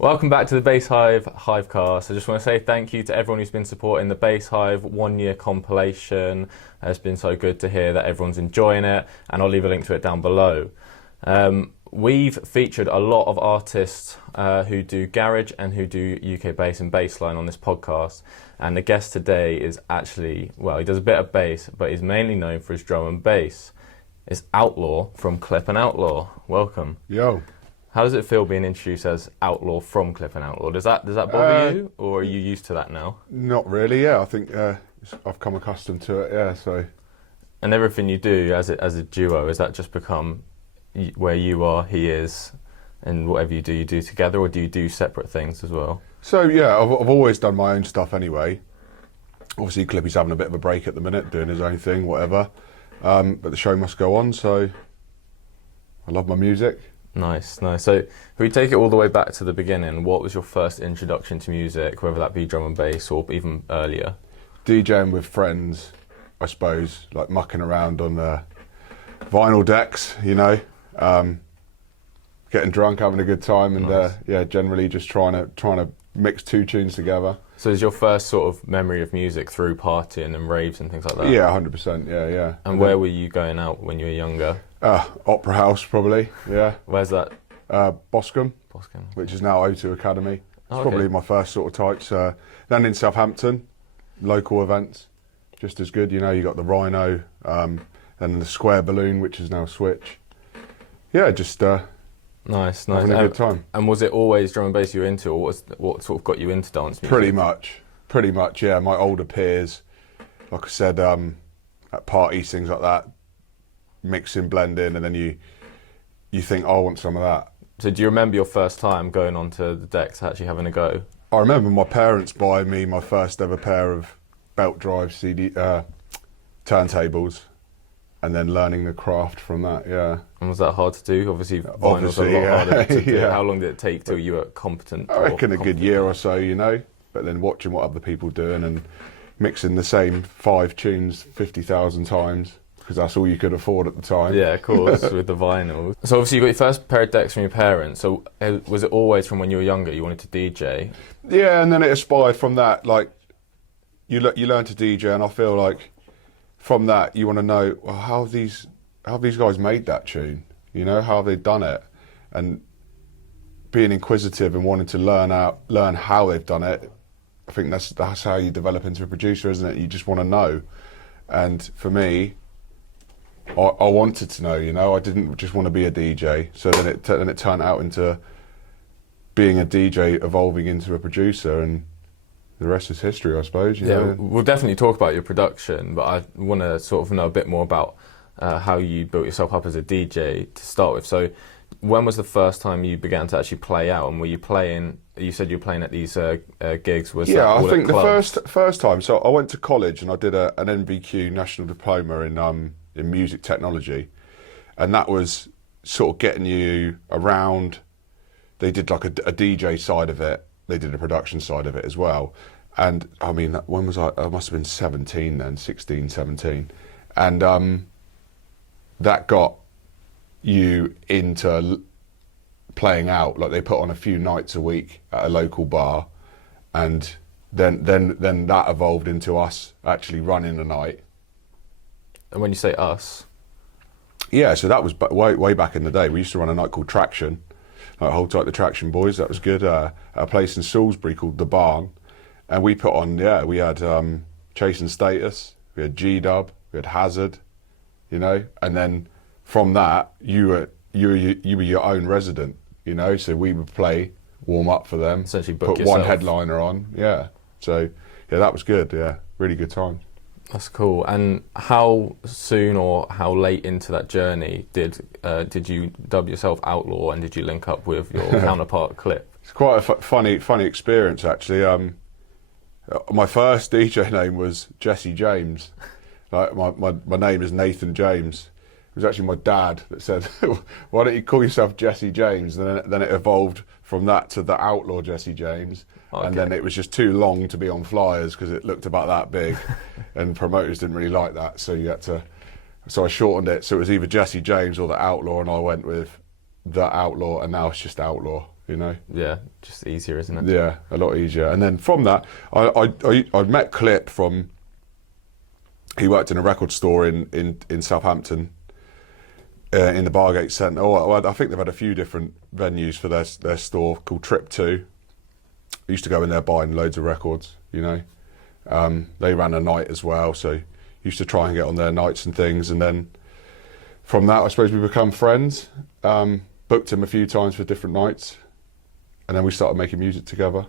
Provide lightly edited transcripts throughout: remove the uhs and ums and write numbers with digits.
Welcome back to the Bass Hive HiveCast. I just want to say thank you to everyone who's been supporting the Bass Hive 1 year compilation. It's been so good to hear that everyone's enjoying it, and I'll leave a link to it down below. We've featured a lot of artists who do garage and who do UK bass and bassline on this podcast, and the guest today is actually, well, he does a bit of bass, but he's mainly known for his drum and bass. It's Outlaw from Klip and Outlaw. Welcome. Yo. How does it feel being introduced as Outlaw from Klip and Outlaw? Does that bother you, or are you used to that now? Not really. Yeah, I think I've come accustomed to it. Yeah, so. And everything you do as a duo, has that just become where you are, he is, and whatever you do together, or do you do separate things as well? So yeah, I've always done my own stuff anyway. Obviously, Clippy's having a bit of a break at the minute, doing his own thing, whatever. But the show must go on, so I love my music. Nice. So if we take it all the way back to the beginning, what was your first introduction to music, whether that be drum and bass or even earlier? DJing with friends, I suppose, like mucking around on vinyl decks, you know, getting drunk, having a good time, and nice. Generally just trying to mix two tunes together. So is your first sort of memory of music through partying and raves and things like that? Yeah, 100%, yeah. And where were you going out when you were younger? Opera House, probably, yeah. Where's that? Boscombe, which is now O2 Academy. It's probably my first sort of types. Then in Southampton, local events, just as good. You know, you got the Rhino, and the Square Balloon, which is now Switch. Yeah, just nice. Having a good time. And was it always drum and bass you were into, or what sort of got you into dance music? Pretty much, yeah. My older peers, like I said, at parties, things like that, mixing, blending, and then you think, oh, I want some of that. So do you remember your first time going onto the decks, actually having a go? I remember my parents buying me my first ever pair of belt drive CD turntables, and then learning the craft from that, yeah. And was that hard to do? Obviously, vinyl's a lot harder to do. How long did it take till you were competent? I reckon a good year or so, you know, but then watching what other people doing and mixing the same 5 tunes 50,000 times, because that's all you could afford at the time. Yeah, of course, with the vinyl. So obviously you got your first pair of decks from your parents, so was it always from when you were younger you wanted to DJ? Yeah, and then it aspired from that, like, you learn to DJ, and I feel like from that you want to know, well, how have these guys made that tune? You know, how have they done it? And being inquisitive and wanting to learn how they've done it, I think that's how you develop into a producer, isn't it? You just want to know. And for me, I wanted to know, you know, I didn't just want to be a DJ. So then it turned out into being a DJ, evolving into a producer, and the rest is history, I suppose. You know? We'll definitely talk about your production, but I want to sort of know a bit more about how you built yourself up as a DJ to start with. So when was the first time you began to actually play out, and were you playing, you said you were playing at these gigs, was that all I think at clubs? The first time, so I went to college and I did an NVQ National Diploma in music technology, and that was sort of getting you around. They did like a DJ side of it, they did a production side of it as well. And I mean, when was I must have been 17 then, 16, 17. And that got you into playing out. Like, they put on a few nights a week at a local bar, and then that evolved into us actually running the night. And when you say us? Yeah, so that was way back in the day. We used to run a night called Traction, like Hold Tight the Traction Boys. That was good. A place in Salisbury called The Barn. And we put on, we had Chasing Status, we had G-Dub, we had Hazard, you know. And then from that, you were your own resident, you know. So we would play, warm up for them, essentially put yourself. One headliner on, yeah. So yeah, that was good. Yeah, really good time. That's cool. And how soon or how late into that journey did you dub yourself Outlaw, and did you link up with your counterpart Klip? It's quite a funny experience, actually. My first DJ name was Jesse James. Like, my name is Nathan James. It was actually my dad that said, "Why don't you call yourself Jesse James?" And then it evolved from that to the Outlaw Jesse James. Okay. And then it was just too long to be on flyers because it looked about that big, and promoters didn't really like that. So I shortened it. So it was either Jesse James or the Outlaw, and I went with the Outlaw, and now it's just Outlaw. you know. Yeah, just easier, isn't it? Yeah, a lot easier. And then from that, I met Klip from. He worked in a record store in Southampton, in the Bargate Centre. Oh, I think they've had a few different venues for their store called Trip 2. I used to go in there buying loads of records, you know. They ran a night as well, so used to try and get on their nights and things. And then from that, I suppose we become friends. Booked him a few times for different nights, and then we started making music together.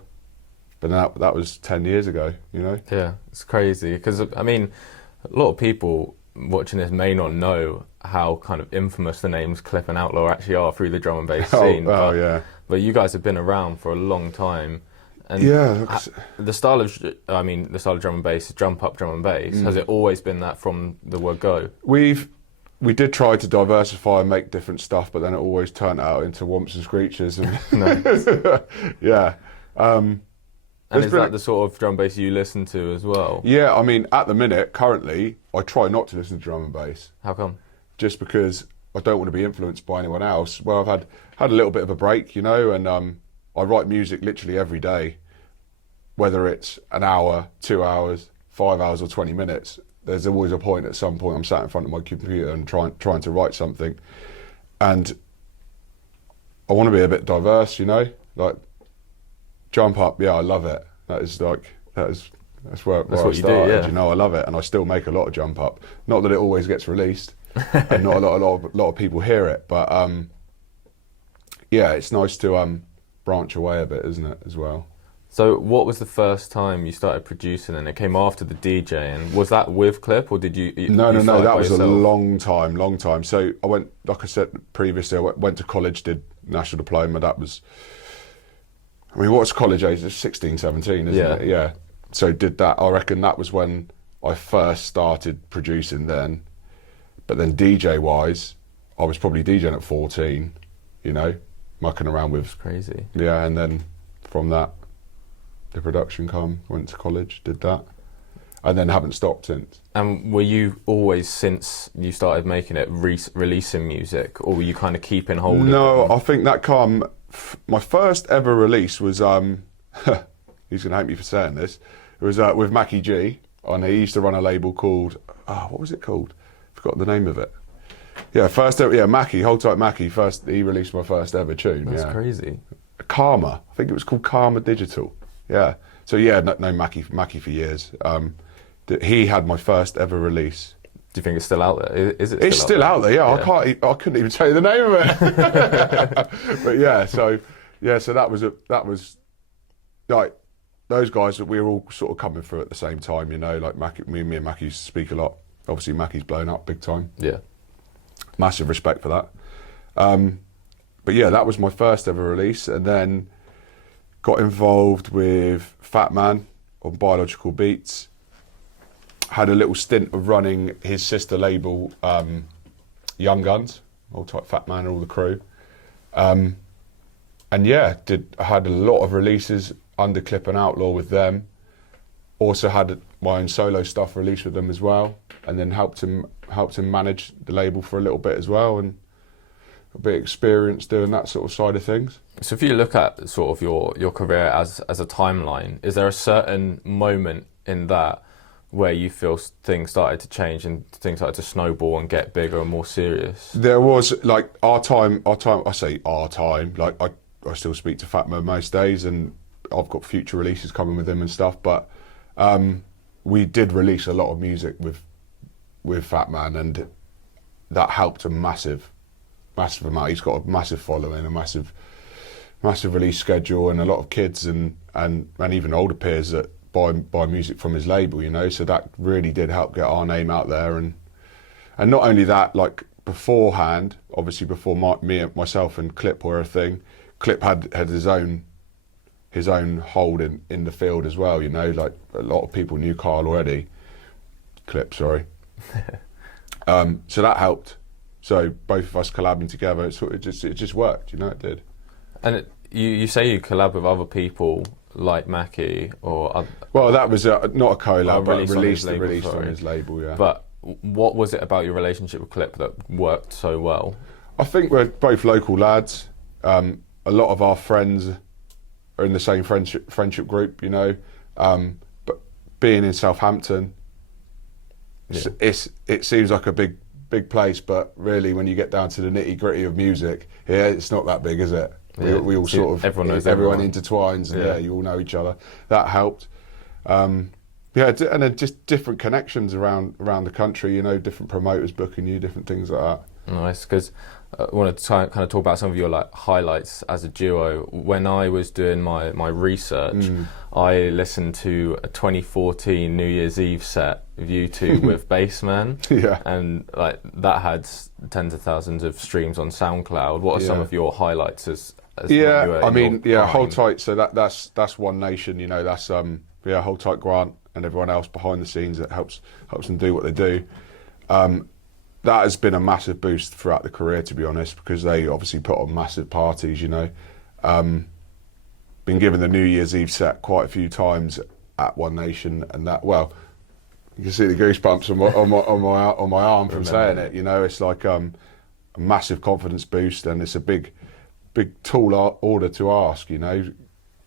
But that was 10 years ago, you know. Yeah, it's crazy because I mean, a lot of people watching this may not know how kind of infamous the names Klip and Outlaw actually are through the drum and bass scene. Yeah. But you guys have been around for a long time. And yeah, the style of drum and bass is jump up drum and bass. Has it always been that from the word go? We did try to diversify and make different stuff, but then it always turned out into whomps and screeches. And yeah. And is that the sort of drum bass you listen to as well? Yeah, I mean, at the minute, currently, I try not to listen to drum and bass. How come? Just because I don't want to be influenced by anyone else. Well, I've had a little bit of a break, you know, and I write music literally every day, whether it's an hour, 2 hours, 5 hours or 20 minutes. There's always a point at some point I'm sat in front of my computer and trying to write something. And I want to be a bit diverse, you know, like jump up, yeah, I love it. That's where I started, you know, I love it, and I still make a lot of jump up. Not that it always gets released, and not a lot of people hear it, but yeah, it's nice to branch away a bit, isn't it, as well? So what was the first time you started producing, and it came after the DJing? Was that with Klip, or did you No, that was yourself? A long time. So I went, like I said previously, I went to college, did national diploma. That was, I mean, what's college age? It's 16, 17, isn't it? Yeah. So did that. I reckon that was when I first started producing then. But then DJ-wise, I was probably DJing at 14, you know, mucking around with... That's crazy. Yeah, and then from that, the production come, went to college, did that, and then haven't stopped since. And were you always, since you started making it, releasing music, or were you kind of keeping hold of it? No, I think that my first ever release was, he's going to hate me for saying this, it was with Macky Gee, and he used to run a label called, what was it called? Forgot the name of it. Yeah, Macky, Hold Tight Macky, he released my first ever tune. That's crazy. Karma, I think it was called Karma Digital. Yeah. So yeah, known Macky for years. He had my first ever release. Do you think it's still out there? Is it? It's still out there. Yeah. I couldn't even tell you the name of it. But yeah, so that was like those guys that we were all sort of coming through at the same time. You know, like me and Macky used to speak a lot. Obviously, Macky's blown up big time. Yeah. Massive respect for that. But yeah, that was my first ever release, and then got involved with Fat Man on Biological Beats. Had a little stint of running his sister label, Young Guns, all type Fat Man and all the crew. And yeah, I had a lot of releases under Klip and Outlaw with them. Also had my own solo stuff released with them as well, and then helped him manage the label for a little bit as well, and a bit of experience doing that sort of side of things. So if you look at sort of your career as a timeline, is there a certain moment in that where you feel things started to change and things started to snowball and get bigger and more serious? There was, like, our time, I say our time, like I still speak to Fat Man most days, and I've got future releases coming with him and stuff, but we did release a lot of music with Fat Man, and that helped a massive amount. He's got a massive following, a massive release schedule, and a lot of kids and even older peers that buy music from his label, you know. So that really did help get our name out there, and not only that, like beforehand, obviously before myself and Klip were a thing, Klip had his own hold in the field as well, you know. Like a lot of people knew Carl already. Klip, sorry. So that helped. So both of us collabing together, it just worked, you know. It did. And you say you collab with other people like Macky or well, that was not a collab, but released on his label. Yeah. But what was it about your relationship with Klip that worked so well? I think we're both local lads. a lot of our friends are in the same friendship group, you know. But being in Southampton, it seems like a big place, but really when you get down to the nitty gritty of music, it's not that big, is it? We all sort of, everyone knows everyone everyone. intertwines, and you all know each other. That helped. And then just different connections around the country, you know, different promoters booking you, different things like that. Nice, because I want to kind of talk about some of your like highlights as a duo. When I was doing my research, I listened to a 2014 New Year's Eve set of you two with Bassman, and like that had tens of thousands of streams on SoundCloud. What are some of your highlights as I mean, Hold Tight. So that's One Nation. You know, that's Hold Tight Grant and everyone else behind the scenes that helps them do what they do. That has been a massive boost throughout the career, to be honest, because they obviously put on massive parties, you know. Been given the New Year's Eve set quite a few times at One Nation, and that, well, you can see the goosebumps on my arm from saying it, you know. It's like a massive confidence boost, and it's a big tall order to ask, you know.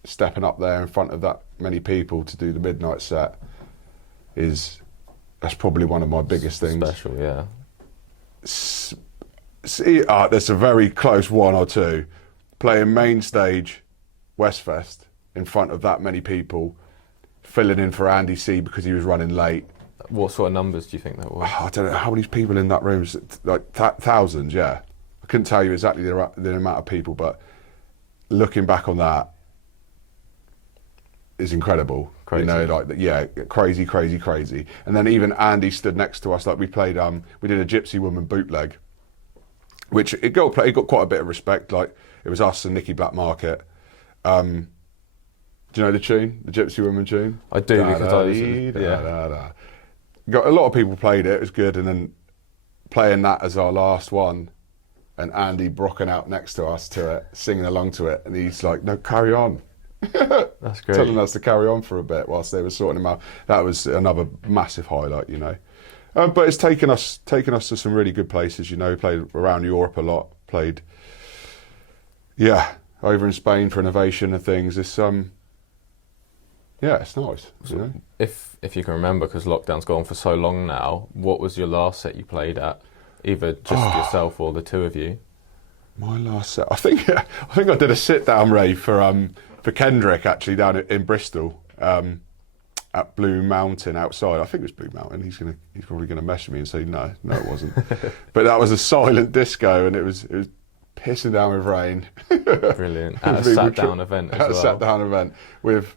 Stepping up there in front of that many people to do the midnight set that's probably one of my biggest things. Special, yeah. There's a very close one or two. Playing main stage Westfest in front of that many people, filling in for Andy C because he was running late. What sort of numbers do you think that was? I don't know how many people in that room. Like thousands, yeah. I couldn't tell you exactly the amount of people, but looking back on that is incredible. Crazy. You know, like crazy. And then even Andy stood next to us. Like we played, we did a Gypsy Woman bootleg, which it got quite a bit of respect. Like it was us and Nicky Blackmarket. Do you know the tune, the Gypsy Woman tune? I do, because I listened. Got a lot of people played it. It was good, and then playing that as our last one, and Andy brocking out next to us to it, singing along to it, and he's like, "No, carry on." That's great. Telling us to carry on for a bit whilst they were sorting him out. That was another massive highlight, you know. But it's taken us to some really good places, you know. Played around Europe a lot. Played, over in Spain for Innovation and things. It's it's nice. You know? If you can remember, because lockdown's gone for so long now, what was your last set you played at? Either just yourself or the two of you. My last set, I think I did a sit down rave for Kendrick actually down in Bristol at Blue Mountain outside. I think it was Blue Mountain. He's probably gonna message me and say no it wasn't. But that was a silent disco, and it was pissing down with rain. Brilliant. At a sat down event as well. At a sat down event with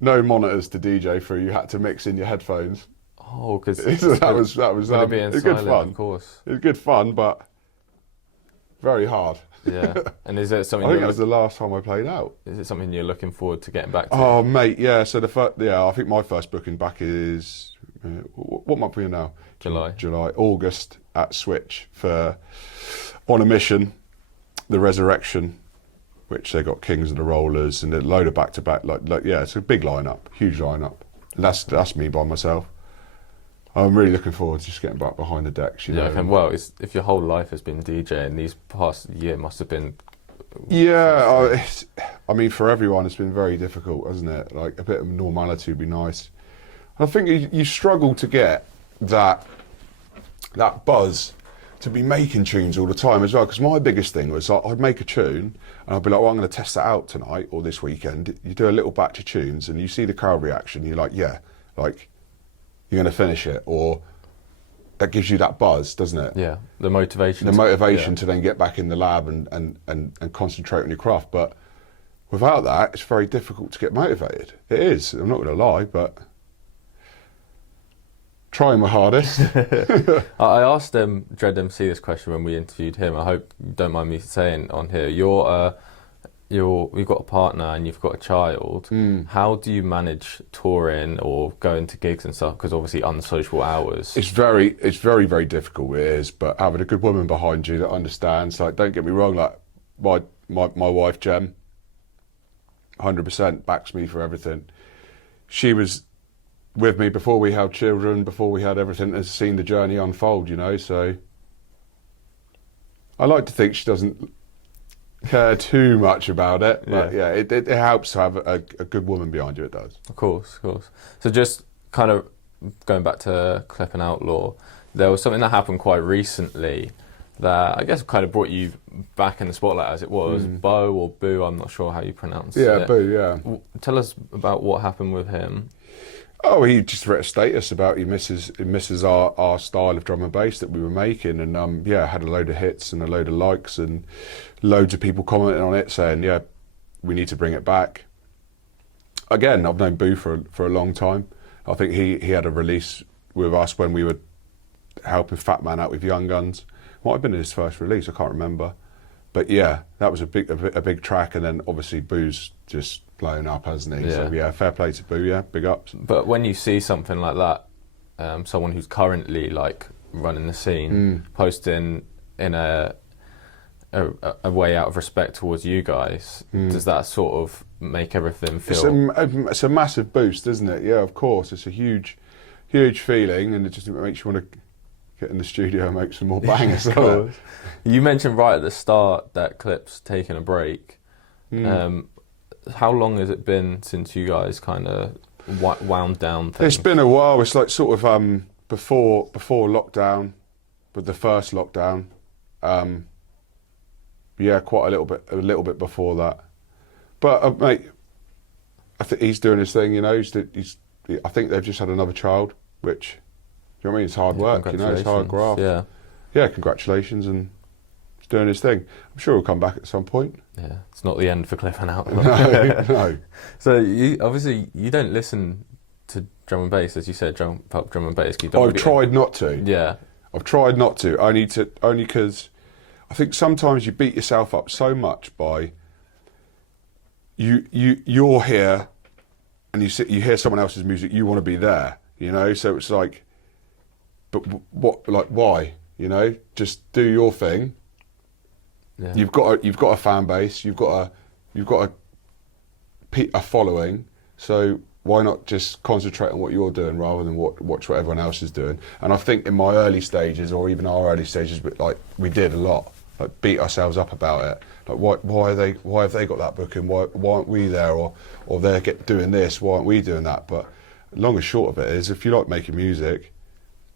no monitors to DJ through. You had to mix in your headphones. Oh, because that was good fun. Of course, it was good fun, but very hard. Yeah. And is it something? I think that was the last time I played out. Is it something you're looking forward to getting back to? Oh, mate, yeah. So I think my first booking back is what month are we in now? July, August at Switch for On a Mission, The Resurrection, which they got Kings of the Rollers and a load of back to back. It's a big lineup, huge lineup. And that's me by myself. I'm really looking forward to just getting back behind the decks. You know? Well, if your whole life has been DJing, these past year must have been. Yeah, I mean, for everyone, it's been very difficult, hasn't it? Like a bit of normality would be nice. I think you struggle to get that buzz to be making tunes all the time as well. Because my biggest thing was I'd make a tune and I'd be like, well, I'm going to test that out tonight or this weekend. You do a little batch of tunes and you see the crowd reaction. You're like, yeah, like. You're going to finish it, or that gives you that buzz, doesn't it? Yeah, the motivation. To then get back in the lab and concentrate on your craft. But without that, it's very difficult to get motivated. It is. I'm not going to lie, but trying my hardest. I asked Dread MC this question when we interviewed him. I hope you don't mind me saying on here. You've got a partner and you've got a child. How do you manage touring or going to gigs and stuff? Because obviously unsocial hours. It's very, very difficult. It is, but having a good woman behind you that understands. Like, don't get me wrong. Like, my wife Jem, 100% backs me for everything. She was with me before we had children, before we had everything, has seen the journey unfold. You know, so I like to think she doesn't care too much about it, but yeah, it helps to have a good woman behind you. It does. Of course, of course. So just kind of going back to Klip and Outlaw, there was something that happened quite recently that I guess kind of brought you back in the spotlight, as it was. Bo or Boo, I'm not sure how you pronounce it. Yeah, Boo, yeah. Tell us about what happened with him. Oh, he just wrote a status about he misses our style of drum and bass that we were making, and yeah, had a load of hits and a load of likes and loads of people commenting on it saying, yeah, we need to bring it back. Again, I've known Boo for a long time. I think he had a release with us when we were helping Fat Man out with Young Guns. Might have been his first release, I can't remember. But yeah, that was a big track, and then obviously Boo's just blown up, hasn't he? Yeah. So yeah, fair play to Boo, yeah, big ups. But when you see something like that, someone who's currently like running the scene, posting in a way out of respect towards you guys, does that sort of make everything feel... It's a massive boost, isn't it? Yeah, of course. It's a huge feeling, and it just makes you want to get in the studio and make some more bangers. You mentioned right at the start that Klip's taken a break. How long has it been since you guys kind of wound down things? It's been a while. It's like sort of before lockdown, with the first lockdown. Yeah, quite a little bit before that. But mate, I think he's doing his thing. You know, I think they've just had another child, which, do you know what I mean? It's hard work. You know, it's hard graft. Yeah. Yeah, congratulations, and he's doing his thing. I'm sure he'll come back at some point. Yeah, it's not the end for Klip and Outlaw. No. So you obviously you don't listen to drum and bass, as you said, drum and bass. I've tried not to. Yeah. I've tried not to. Only because I think sometimes you beat yourself up so much by you're here and you hear someone else's music, you want to be there, you know. So it's like, but what? Like, why? You know, just do your thing. Yeah. You've got a fan base. You've got a following. So why not just concentrate on what you're doing rather than watch what everyone else is doing? And I think in my early stages, or even our early stages, but like we did a lot, like beat ourselves up about it. Like why have they got that booking? Why aren't we there? Or they're doing this? Why aren't we doing that? But long and short of it is, if you like making music,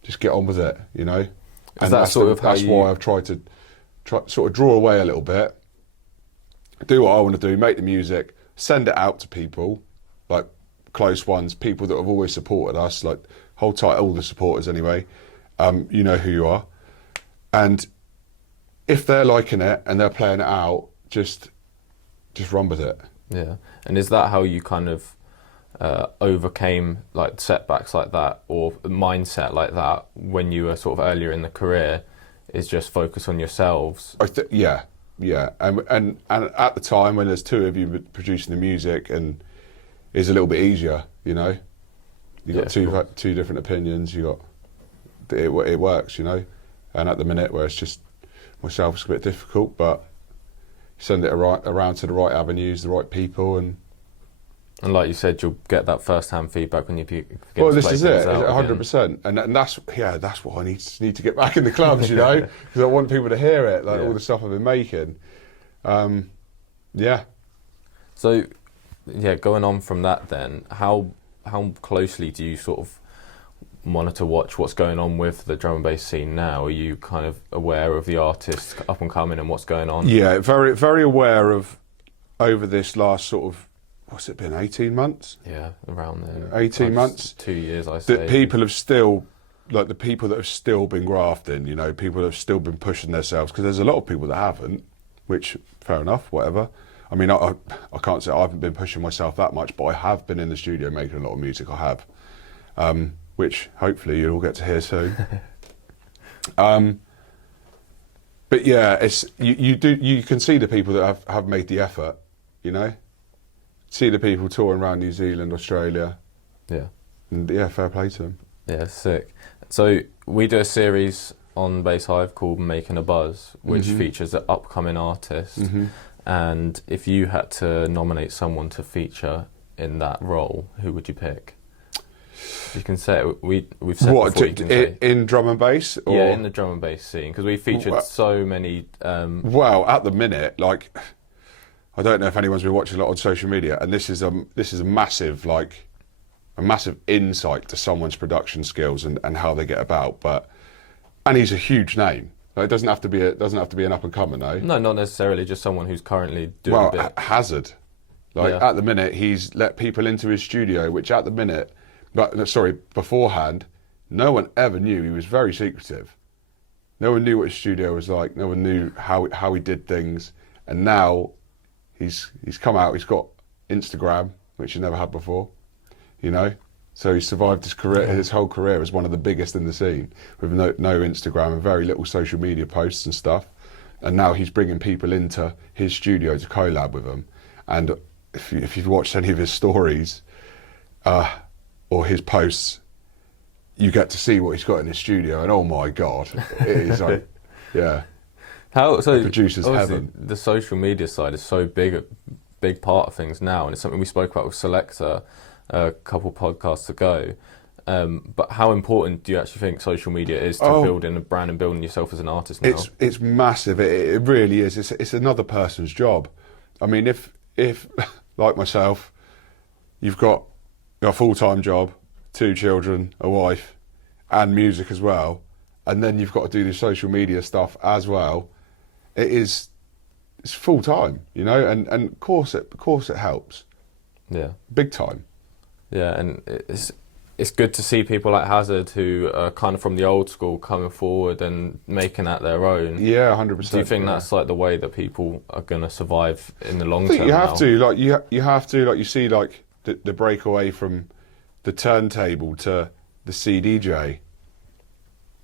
just get on with it. You know. And that's why I've tried to sort of draw away a little bit, do what I want to do, make the music, send it out to people, like close ones, people that have always supported us, like hold tight, all the supporters anyway. You know who you are, and if they're liking it and they're playing it out, just run with it. Yeah. And is that how you kind of overcame like setbacks like that, or mindset like that when you were sort of earlier in the career? Is just focus on yourselves? Yeah. And at the time when there's two of you producing the music, and it's a little bit easier, you know. You got two different opinions. You got it works, you know. And at the minute where it's just myself, it's a bit difficult, but send it around to the right avenues, the right people, and like you said, you'll get that first-hand feedback when you get well, to this play is it, things out 100%, and that's what I need to get back in the clubs, you know, because I want people to hear it, like all the stuff I've been making. Yeah. So, yeah, going on from that, then how closely do you sort of watch what's going on with the drum and bass scene now? Are you kind of aware of the artists up and coming and what's going on? Yeah, very very aware of over this last sort of, what's it been, 18 months? Yeah, around there. 18 months. 2 years, I say. That people have still, like the people that have still been grafting, you know, people that have still been pushing themselves, because there's a lot of people that haven't, which, fair enough, whatever. I mean, I can't say I haven't been pushing myself that much, but I have been in the studio making a lot of music, I have, which hopefully you'll all get to hear soon. But yeah, it's you can see the people that have made the effort, you know. See the people touring around New Zealand, Australia. Yeah. And yeah, fair play to them. Yeah, sick. So we do a series on Bass Hive called Making a Buzz, which features an upcoming artist. And if you had to nominate someone to feature in that role, who would you pick? You can say we've said what before, you can say. In drum and bass, or yeah, in the drum and bass scene, because we featured so many. Well, at the minute, like I don't know if anyone's been watching a lot on social media, and this is a massive a massive insight to someone's production skills and how they get about. And he's a huge name. Like, it doesn't have to be an up and comer, no. No, not necessarily. Just someone who's currently doing a bit. Hazard. At the minute, he's let people into his studio, which at the minute, beforehand, no one ever knew. He was very secretive. No one knew what his studio was like. No one knew how he did things. And now he's come out. He's got Instagram, which he never had before. So he survived his career, his whole career as one of the biggest in the scene, with no Instagram and very little social media posts and stuff. And now he's bringing people into his studio to collab with them. And if you've watched any of his stories or his posts, you get to see what he's got in his studio, and oh my God, it is like, yeah. The producer's heaven. The social media side is so big part of things now, and it's something we spoke about with Selector a couple podcasts ago. But how important do you actually think social media is to building a brand and building yourself as an artist now? It's massive. It really is. It's another person's job. I mean, if like myself, you've got a full-time job, 2 children, a wife, and music as well, and then you've got to do the social media stuff as well, it's full-time, and of course it helps. Yeah. Big time. Yeah, and it's good to see people like Hazard, who are kind of from the old school, coming forward and making that their own. Yeah, 100%. Do you think that's like the way that people are going to survive in the long term? I think you have to, you have to, you see, the breakaway from the turntable to the CDJ.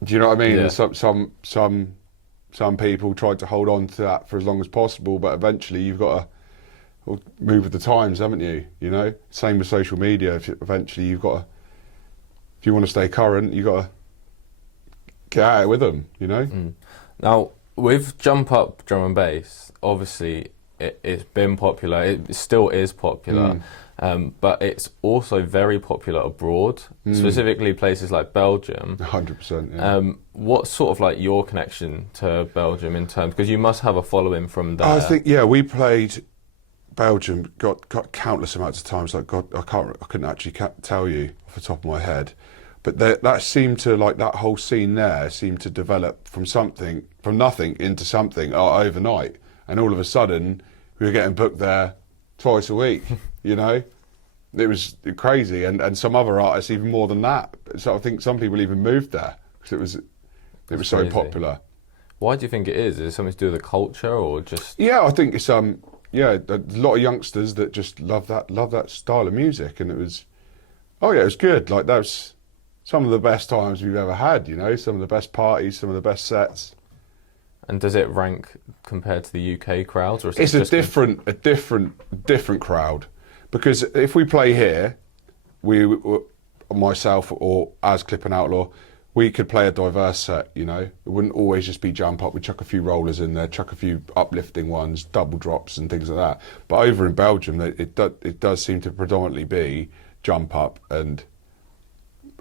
Do you know what I mean? Yeah. Some people tried to hold on to that for as long as possible, but eventually you've got to move with the times, haven't you? Same with social media. Eventually you've got to, if you want to stay current, you've got to get at it with them, Now, with Jump Up Drum and Bass, obviously it's been popular, it still is popular, but it's also very popular abroad, specifically places like Belgium. 100%, yeah. What's sort of like your connection to Belgium in terms, because you must have a following from there? I think, we played Belgium, got countless amounts of times. Like, God, I couldn't actually tell you off the top of my head, but that seemed to, that whole scene there seemed to develop from nothing into something overnight, and all of a sudden we were getting booked there twice a week. It was crazy, and some other artists even more than that. So I think some people even moved there because it was so popular. Why do you think it is? Is it something to do with the culture, or just? Yeah, I think it's a lot of youngsters that just love that style of music, and it was good. Like, that was some of the best times we've ever had. Some of the best parties, some of the best sets. And does it rank compared to the UK crowds, or is it's a different crowd? Because if we play here, myself or as Klip and Outlaw, we could play a diverse set. It wouldn't always just be jump up. We'd chuck a few rollers in there, chuck a few uplifting ones, double drops and things like that. But over in Belgium, it does seem to predominantly be jump up and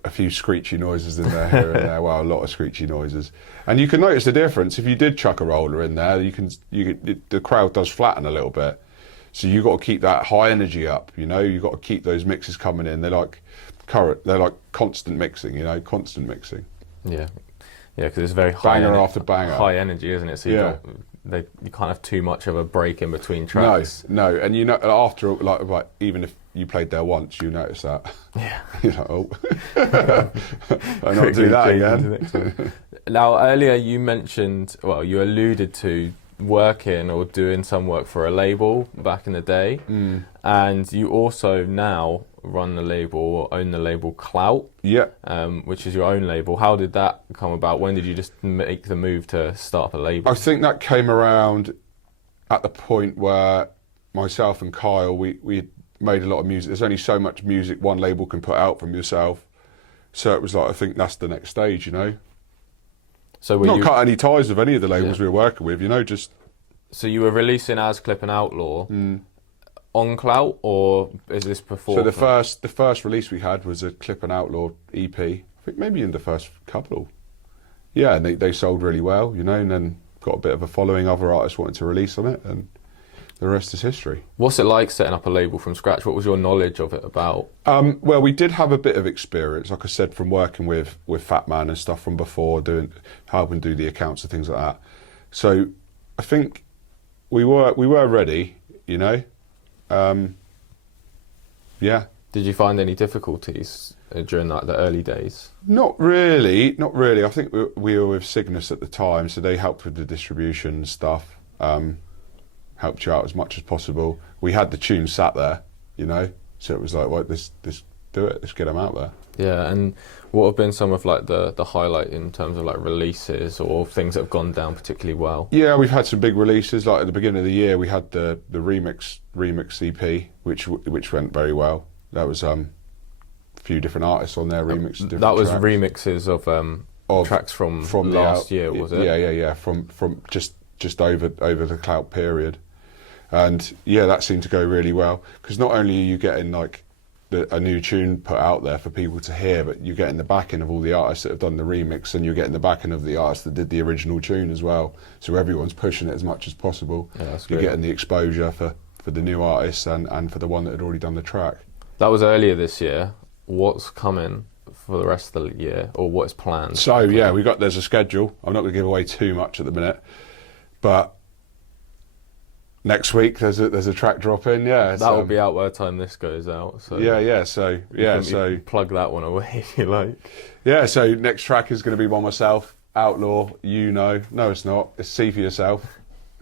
a few screechy noises in there here and there. Well, a lot of screechy noises, and you can notice the difference if you did chuck a roller in there. The crowd does flatten a little bit, so you got to keep that high energy up. You got to keep those mixes coming in. They're like constant mixing. Constant mixing. Yeah, because it's very high banger after banger, high energy, isn't it? So you can't have too much of a break in between tracks. No, and after even if you played there once, you notice that. Yeah. I'll not do that again. Now, earlier you mentioned, you alluded to working or doing some work for a label back in the day, and you also now run the label or own the label Klout, which is your own label. How did that come about? When did you just make the move to start up a label? I think that came around at the point where myself and Kyle, we made a lot of music. There's only so much music one label can put out from yourself, so it was like, I think that's the next stage. So not cut any ties with any of the labels we were working with. Just. So you were releasing as Klip and Outlaw on Klout, or is this before? So the first release we had was a Klip and Outlaw EP. I think maybe in the first couple. Yeah, and they sold really well, and then got a bit of a following. Other artists wanted to release on it, and the rest is history. What's it like setting up a label from scratch? What was your knowledge of it about? Well, we did have a bit of experience, like I said, from working with Fat Man and stuff from before, helping do the accounts and things like that. So I think we were ready, you know. Yeah. Did you find any difficulties during the early days? Not really. I think we were with Cygnus at the time, so they helped with the distribution and stuff. Helped you out as much as possible. We had the tune sat there, you know, so it was like, well, let's do it. Let's get them out there. Yeah, and what have been some of like the highlight in terms of like releases or things that have gone down particularly well? Yeah, we've had some big releases. Like at the beginning of the year, we had the remix EP, which went very well. That was a few different artists on there remixed. Different that was tracks. Remixes of tracks from last year, was it? Yeah. From just over the Klout period, and yeah, that seemed to go really well because not only are you getting like a new tune put out there for people to hear, but you're getting the backing of all the artists that have done the remix, and you're getting the backing of the artists that did the original tune as well. So everyone's pushing it as much as possible. Yeah, that's you're great. getting the exposure for the new artists and for the one that had already done the track. That was earlier this year. What's coming for the rest of the year, or what's planned? So yeah, there's a schedule. I'm not going to give away too much at the minute, but next week there's a track drop in. Yeah, that will be out by the time this goes out. So So you can plug that one away if you like. Yeah, so next track is going to be by myself, Outlaw. No, it's not. It's See For Yourself.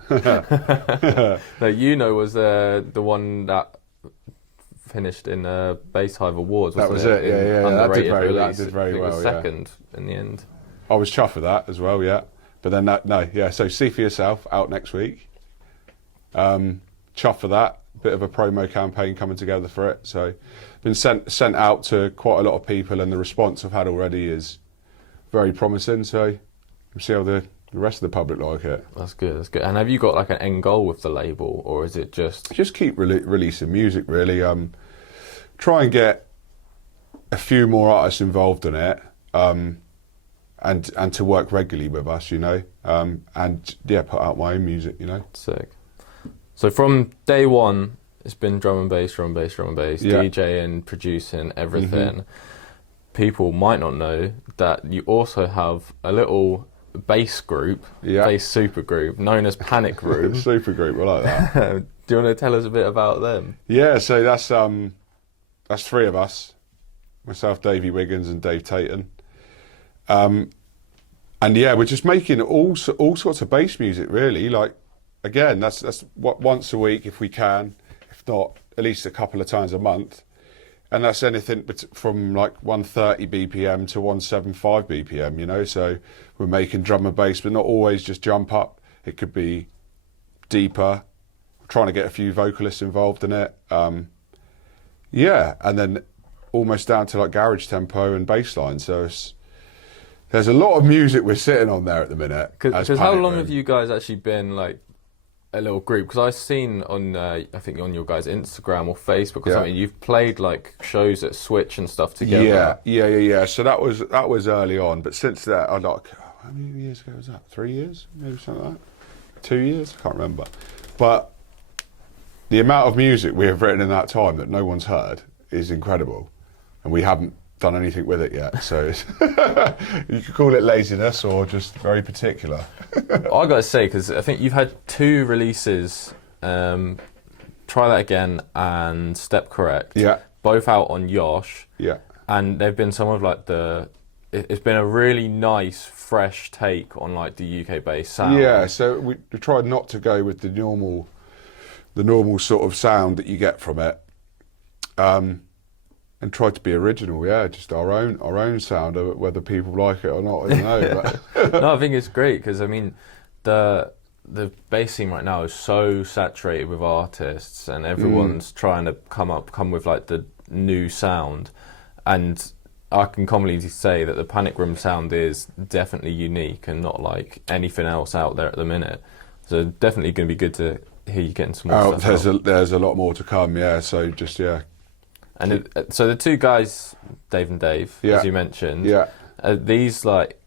No, was the one that finished in Bass Hive Awards. That was it. Yeah. That did very well. It was second in the end. I was chuffed with that as well. Yeah, but then So See For Yourself out next week. Chuffed for that. Bit of a promo campaign coming together for it. So been sent out to quite a lot of people, and the response I've had already is very promising. So we'll see how the rest of the public like it. That's good. And have you got like an end goal with the label, or is it just keep releasing music? Really, try and get a few more artists involved in it, and to work regularly with us, you know, and put out my own music, you know. Sick. So from day one, it's been drum and bass, DJing, producing, everything. Mm-hmm. People might not know that you also have a little bass group, bass super group, known as Panik Room. Super group, I like that. Do you want to tell us a bit about them? Yeah, so that's three of us, myself, Davey Wiggins, and Dave Tayton. And yeah, we're just making all sorts of bass music, really. Like, again, that's what once a week if we can, if not at least a couple of times a month, and that's anything from like 130 BPM to 175 BPM. You know, so we're making drum and bass, but not always just jump up. It could be deeper. We're trying to get a few vocalists involved in it. And then almost down to like garage tempo and bass line. So there's a lot of music we're sitting on there at the minute. Because how long have you guys actually been like a little group? Because I've seen on I think on your guys' Instagram or Facebook or something, you've played like shows at Switch and stuff together. Yeah. So that was early on, but since that, I like, how many years ago was that? 3 years, maybe something like that. 2 years, I can't remember. But the amount of music we have written in that time that no one's heard is incredible, and we haven't done anything with it yet. So you could call it laziness or just very particular. I gotta say, because I think you've had 2 releases, Try That Again and Step Correct. Yeah. Both out on Yosh. Yeah. And they've been some of like it's been a really nice, fresh take on like the UK based sound. Yeah. So we tried not to go with the normal sort of sound that you get from it. And tried to be original, just our own sound, whether people like it or not, I don't know. But No, I think it's great because I mean, the bass scene right now is so saturated with artists, and everyone's trying to come with like the new sound, and I can commonly say that the Panik Room sound is definitely unique and not like anything else out there at the minute. So definitely going to be good to hear you getting some more stuff. There's a lot more to come, so just And so the 2 guys, Dave and Dave, as you mentioned, are these like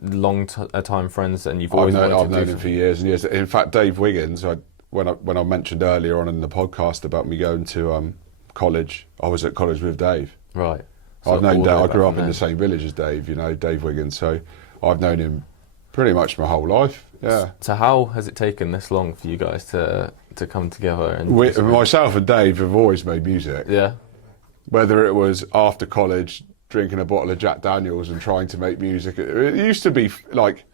long time friends, and you've always I've known wanted to him for years and years. In fact, Dave Wiggins, when I mentioned earlier on in the podcast about me going to college, I was at college with Dave. Right. I've known Dave. I grew up in there. the same village as Dave. You know, Dave Wiggins. So I've known him pretty much my whole life. Yeah. So how has it taken this long for you guys to come together? And myself and Dave have always made music. Yeah. Whether it was after college, drinking a bottle of Jack Daniels and trying to make music. It used to be like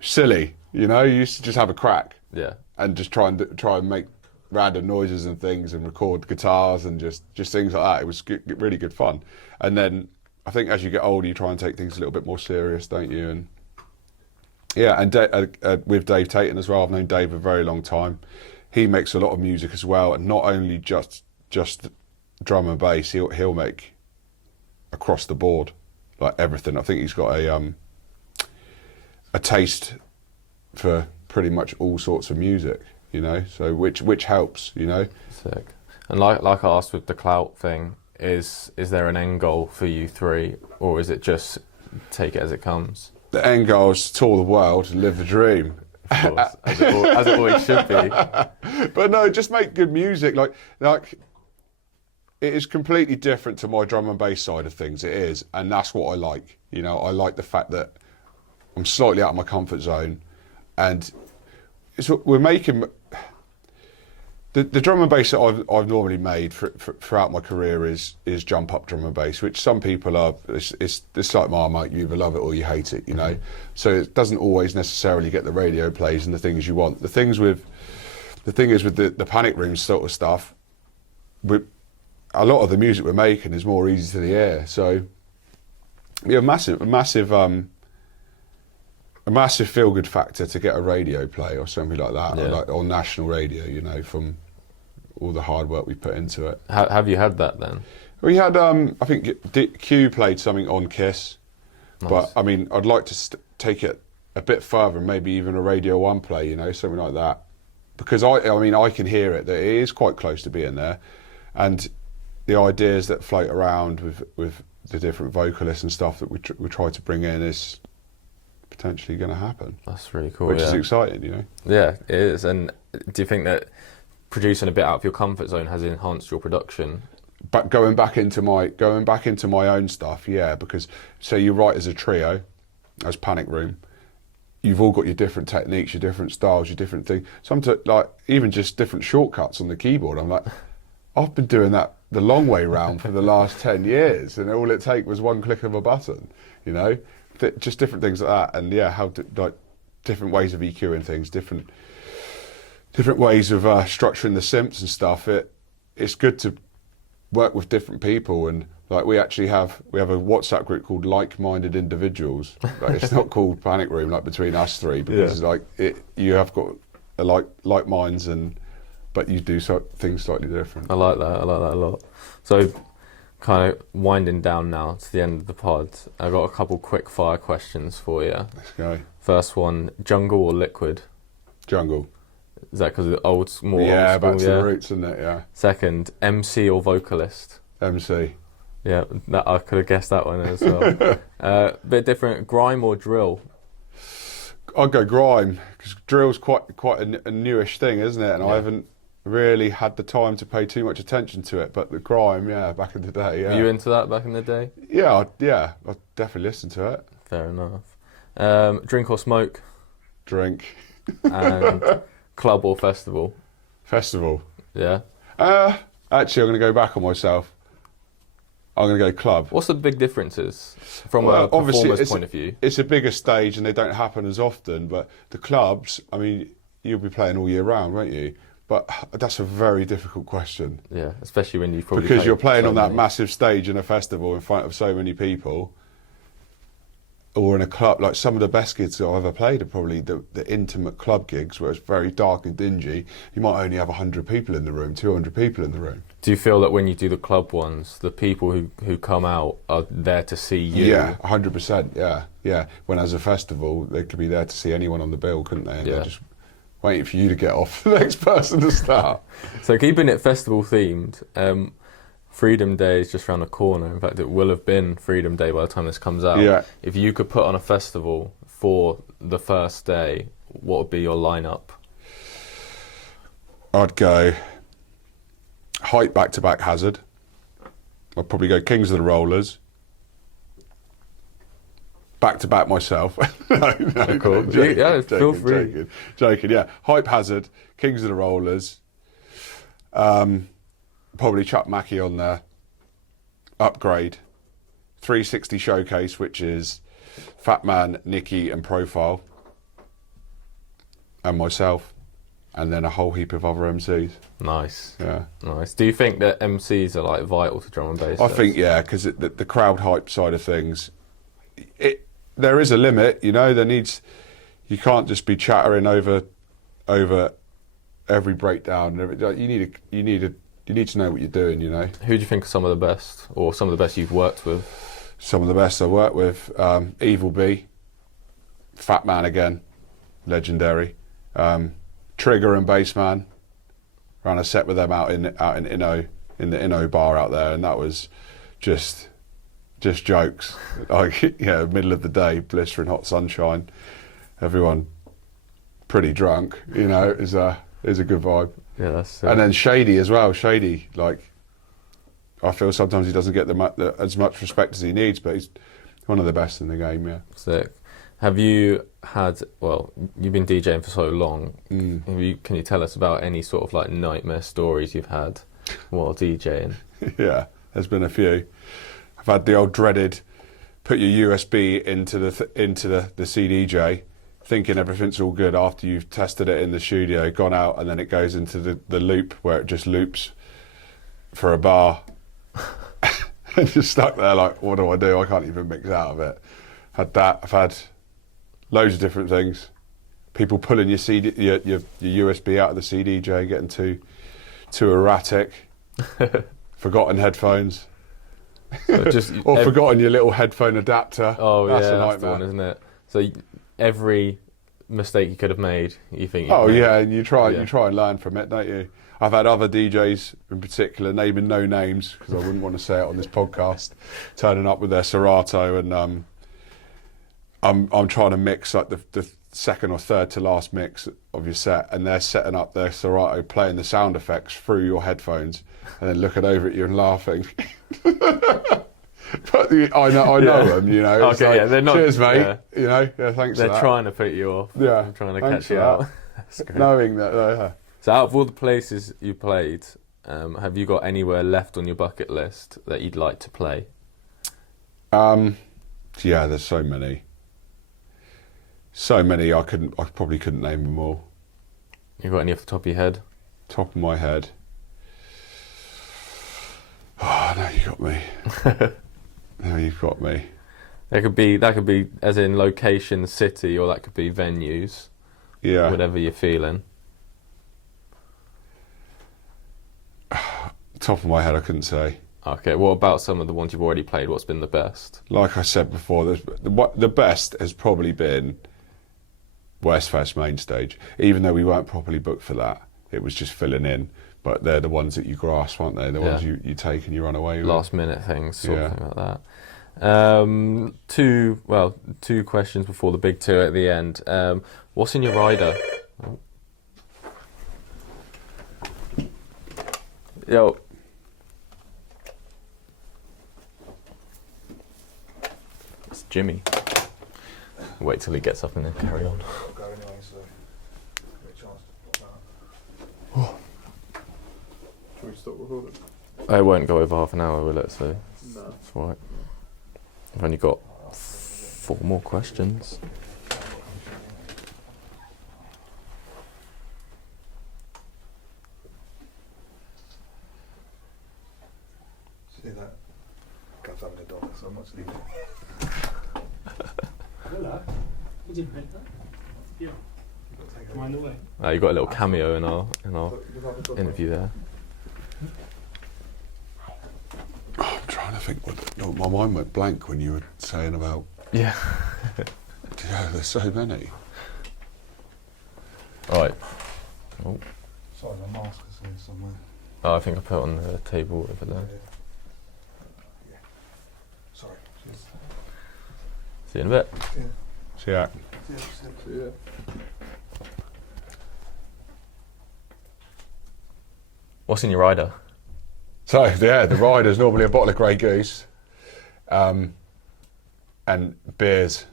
silly, you know. You used to just have a crack. Yeah. And just try and make random noises and things and record guitars and just things like that. It was really good fun. And then I think as you get older, you try and take things a little bit more serious, don't you? And yeah, and with Dave Tatum as well. I've known Dave a very long time. He makes a lot of music as well, and not only just drum and bass. He'll make across the board, like everything. I think he's got a taste for pretty much all sorts of music, you know. So which helps, you know. Sick. And like I asked with the Klout thing, is there an end goal for you three, or is it just take it as it comes? The end goal is to tour the world and live the dream. Of course, as it always should be. But no, just make good music. Like it is completely different to my drum and bass side of things. It is, and that's what I like. You know, I like the fact that I'm slightly out of my comfort zone, and we're making the drum and bass that I've normally made throughout my career is jump up drum and bass, which some people are. It's like Marmite, you either love it or you hate it, you know. So it doesn't always necessarily get the radio plays and the things you want. The thing is with the Panik Room sort of stuff, a lot of the music we're making is more easy to the ear. So yeah, a massive feel-good factor to get a radio play or something like that, Yeah. or national radio, you know, from all the hard work we put into it. Have you had that then? We had, I think Q played something on Kiss, Nice. but I mean, I'd like to take it a bit further, maybe even a Radio 1 play, you know, something like that. Because I can hear it, that it is quite close to being there. And the ideas that float around with the different vocalists and stuff that we try to bring in is potentially going to happen. That's really cool. Which yeah. is exciting, you know. Yeah, it is. And do you think that producing a bit out of your comfort zone has enhanced your production? But going back into my own stuff, yeah, because so you write as a trio, as Panik Room, you've all got your different techniques, your different styles, your different things. Sometimes, like even just different shortcuts on the keyboard. I'm like, I've been doing that the long way round for the last 10 years, and all it take was one click of a button, you know. Just different things like that, and yeah, like different ways of EQing things, different ways of structuring the synths and stuff. It's good to work with different people, and like we have a WhatsApp group called Like-Minded Individuals. Like, it's not called Panik Room like between us three, because it's like you have got a like minds, but you do things slightly different. I like that a lot. So, kind of winding down now to the end of the pod, I've got a couple quick fire questions for you. Let's go. First one, jungle or liquid? Jungle. Is that because of the more old school? Back to the roots, isn't it? Yeah. Second, MC or vocalist? MC. Yeah, I could have guessed that one as well. Bit different, grime or drill? I'd go grime, because drill's quite a newish thing, isn't it? And I haven't really had the time to pay too much attention to it. But the grime, yeah, back in the day, yeah. Were you into that back in the day? Yeah, I definitely listened to it. Fair enough. Drink or smoke? Drink. And club or festival? Festival. Yeah. Actually, I'm going to go back on myself. I'm going to go club. What's the big differences from a performer's point of view? It's a bigger stage and they don't happen as often, but the clubs, I mean, you'll be playing all year round, won't you? But that's a very difficult question. Yeah, especially when you've probably because you're playing so on that many. massive stage in a festival in front of so many people, or in a club. Like some of the best gigs I've ever played are probably the intimate club gigs where it's very dark and dingy. You might only have 100 people in the room, 200 people in the room. Do you feel that when you do the club ones, the people who come out are there to see you? Yeah, 100%. Yeah. When as a festival, they could be there to see anyone on the bill, couldn't they? And they're just waiting for you to get off, the next person to start. So keeping it festival themed, Freedom Day is just around the corner. In fact, it will have been Freedom Day by the time this comes out. Yeah. If you could put on a festival for the first day, what would be your lineup? I'd go Hype back-to-back Hazard. I'd probably go Kings of the Rollers. Back-to-back myself. No, Cool. Feel free. Joking, yeah. Hype Hazard, Kings of the Rollers. Probably chuck Macky on there. Upgrade. 360 Showcase, which is Fat Man, Nicky and Profile. And myself. And then a whole heap of other MCs. Nice. Yeah. Nice. Do you think that MCs are like vital to drum and bass? I think, yeah, because the crowd hype side of things, there is a limit, you know. You can't just be chattering over every breakdown. You need to know what you're doing, you know. Who do you think are some of the best, or some of the best you've worked with? Some of the best I worked with, Evil B, Fat Man again, legendary. Trigger and Bassman, ran a set with them out in Inno, in the Inno bar out there, and that was just jokes. Like, yeah, middle of the day, blistering hot sunshine, everyone pretty drunk, you know. Is a good vibe. Yeah, that's. And then Shady as well. Shady, like, I feel sometimes he doesn't get as much respect as he needs, but he's one of the best in the game. Yeah. Sick. Have you had? Well, you've been DJing for so long. Can you tell us about any sort of like nightmare stories you've had while DJing? Yeah, there's been a few. I've had the old dreaded put your USB into the CDJ, thinking everything's all good after you've tested it in the studio, gone out, and then it goes into the loop where it just loops for a bar. And just stuck there like, what do I do? I can't even mix out of it. Had that. I've had loads of different things. People pulling your USB out of the CDJ, getting too erratic. Forgotten headphones. So forgotten your little headphone adapter. Oh, that's yeah, a nightmare. that's the one, isn't it? So every mistake you could have made, you think. And you try and learn from it, don't you? I've had other DJs in particular, naming no names because I wouldn't want to say it on this podcast, turning up with their Serato, and I'm trying to mix like the second or third to last mix of your set, and they're setting up their Serato, playing the sound effects through your headphones, and then looking over at you and laughing. But I know them, you know. Okay, yeah, they're not. Cheers, mate. Yeah. You know, yeah, thanks. They're trying to put you off. Yeah, they're trying to catch you out. That's great. Knowing that. So, out of all the places you played, have you got anywhere left on your bucket list that you'd like to play? Yeah, there's so many. So many. I probably couldn't name them all. You got any off the top of your head? Top of my head. Oh no, you got me. No, you've got me. That could be as in location, city, or that could be venues. Yeah. Whatever you're feeling. Top of my head, I couldn't say. Okay, what about some of the ones you've already played? What's been the best? Like I said before, the best has probably been Westfest main stage. Even though we weren't properly booked for that, it was just filling in. But they're the ones that you grasp, aren't they? The ones you take and you run away with. Last minute things, sort of thing like that. Two questions before the big two at the end. What's in your rider? Oh. Yo. It's Jimmy. Wait till he gets up and then carry on. Should we stop recording? I won't go over half an hour, will it? So No. that's all right. I've only got 4 more questions. See that? Guy's having a dog, so much leaving. Hello. You didn't print that? Yeah. Mind the way. You got a little cameo in our interview there. I'm trying to think. My mind went blank when you were saying about. Yeah. Yeah, there's so many. All right. Oh. Sorry, my mask is here somewhere. Oh, I think I put it on the table over there. Yeah. Sorry. Cheers. See you in a bit. Yeah. See ya. Yeah. What's in your rider? So yeah, the rider's normally a bottle of Grey Goose, and beers.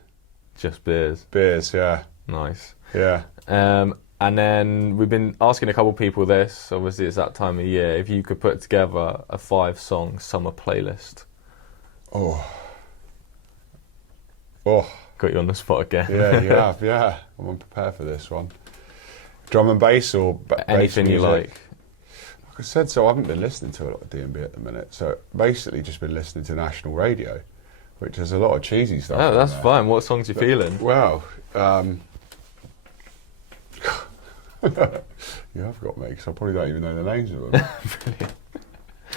Just beers. Beers, yeah. Nice. Yeah. And then we've been asking a couple people this. Obviously, it's that time of year. If you could put together a 5-song summer playlist. Oh. Got you on the spot again. Yeah, you have. Yeah, I'm unprepared for this one. Drum and bass or bass Anything you music? like. Like I said, so I haven't been listening to a lot of D&B at the minute. So basically, just been listening to national radio, which has a lot of cheesy stuff. Oh, on that's there. fine. What songs you feeling? Well, yeah, I've got me because I probably don't even know the names of them.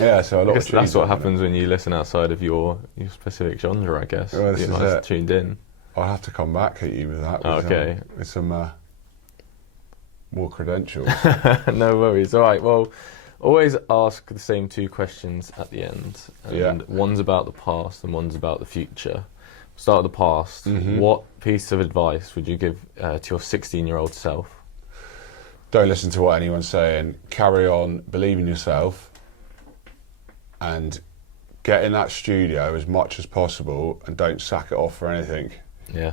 Yeah, so a lot I of guess cheese that's what on it. happens when you listen outside of your specific genre, I guess. Well, this You're is nice it. tuned in. I'll have to come back at you with that. Okay. With some more credentials. No worries. All right, well, always ask the same 2 questions at the end. And Yeah. one's about the past and one's about the future. Start with the past. Mhm. What piece of advice would you give to your 16-year-old self? Don't listen to what anyone's saying. Carry on, believe in yourself, and get in that studio as much as possible, and don't sack it off for anything. Yeah,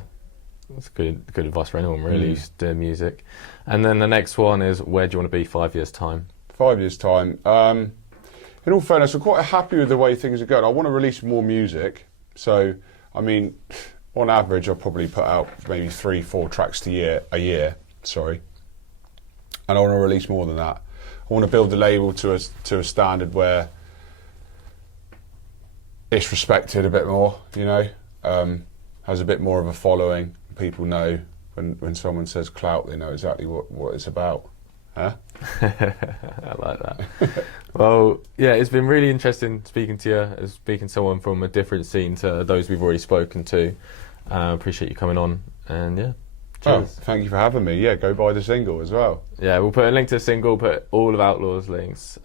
that's good advice for anyone really who's doing music. And then the next one is, where do you want to be 5 years' time? 5 years' time. In all fairness, I'm quite happy with the way things are going. I want to release more music. So, I mean, on average, I'll probably put out maybe 3-4 tracks a year. Sorry. And I want to release more than that. I want to build the label to a standard where it's respected a bit more, you know, has a bit more of a following. People know when someone says Klout, they know exactly what it's about. Huh? I like that. Well, yeah, it's been really interesting speaking to you, as speaking to someone from a different scene to those we've already spoken to. Appreciate you coming on, and yeah, Oh, cheers. thank you for having me. Yeah, go buy the single as well. Yeah, we'll put a link to the single, put all of Outlaw's links,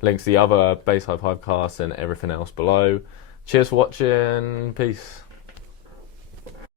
links to the other Bass Hive HiveCast and everything else below. Cheers for watching. Peace.